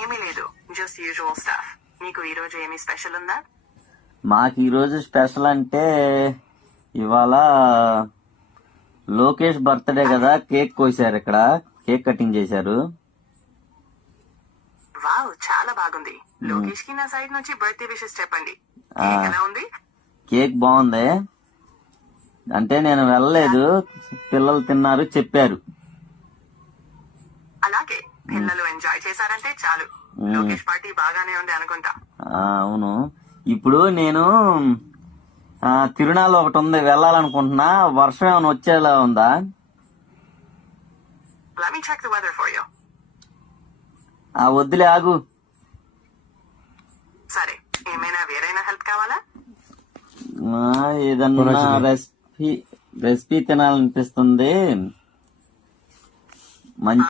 ఏమీ లేదు, just usual staff. నీకు ఈ రోజు ఏమీ స్పెషల్ ఉందా? మాకు ఈరోజు స్పెషల్ అంటే ఇవాళ లోకేష్ బర్త్డే కదా, కేక్ కోసారు. ఇక్కడ కేక్ కటింగ్ చేశారు. వావ్, చాలా బాగుంది. లోకేష్ కి నా సైడ్ నుంచి బర్త్డే విషెస్ చెప్పండి. కేక్ ఎలా ఉంది? కేక్ బాగుంది. అంటే నేను వెళ్ళలేదు, పిల్లలు తిన్నారు, చెప్పారు. అలాగే పిల్లలు ఎంజాయ్ చేశారంటే చాలు. లోకేష్ పార్టీ బాగానే ఉంది అనుకుంటా. అవును. ఇప్పుడు నేను తిరునాళ్ళు ఒకటి ఉంది, వెళ్ళాలనుకుంటున్నా. వర్షం ఏమైనా వచ్చేలా ఉందా? Let me check the weather for you. వద్దులే, ఆగు. సరే, ఏమైనా వేరైనా హెల్ప్ కావాలా? ఏదన్నా రెసిపీ తినాలనిపిస్తుంది. మంచి